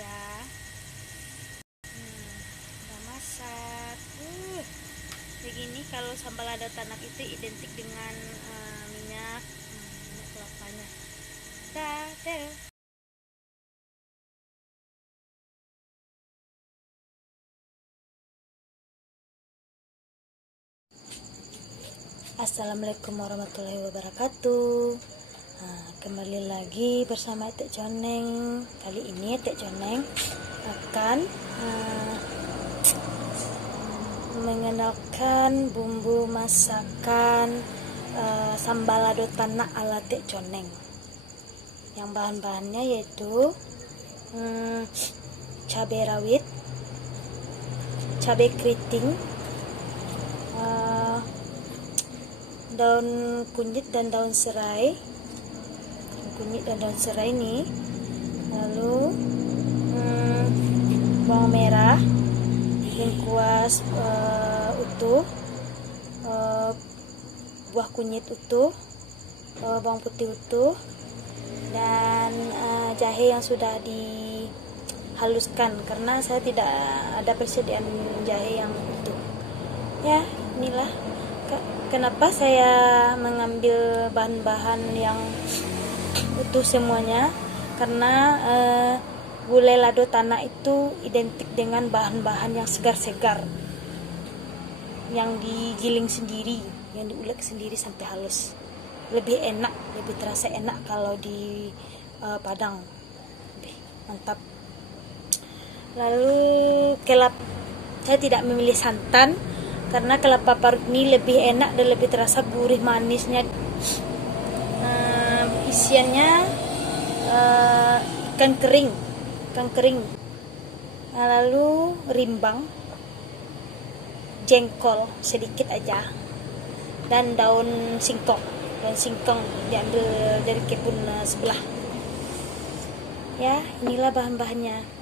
ya. Udah masak. Begini kalau sambal lado tanak itu identik dengan minyak, minyak kelapanya. Dadah. Assalamualaikum warahmatullahi wabarakatuh. Kembali lagi bersama Tek Coneng. Kali ini Tek Coneng akan mengenalkan bumbu masakan sambal lado tanak ala Tek Coneng. Yang bahan-bahannya yaitu cabai rawit, cabai keriting, daun kunyit dan daun serai, ini, lalu bawang merah, lengkuas utuh, buah kunyit utuh, bawang putih utuh, dan jahe yang sudah dihaluskan karena saya tidak ada persediaan jahe yang utuh. Ya, inilah kenapa saya mengambil bahan-bahan yang utuh semuanya, karena gulai lado tanak itu identik dengan bahan-bahan yang segar-segar, yang digiling sendiri, yang diulek sendiri sampai halus. Lebih enak, lebih terasa enak kalau di Padang. Mantap. Lalu saya tidak memilih santan karena kelapa parut ini lebih enak dan lebih terasa gurih manisnya. Isiannya ikan kering, lalu rimbang, jengkol sedikit aja, dan daun singkong diambil dari kebun sebelah. Ya, inilah bahan-bahannya.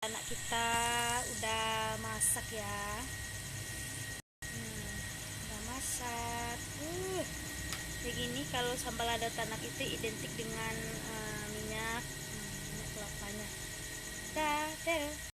anak kita udah masak ya. Udah masak. Begini kalau sambal lada tanak itu identik dengan minyak kelapanya. Dah.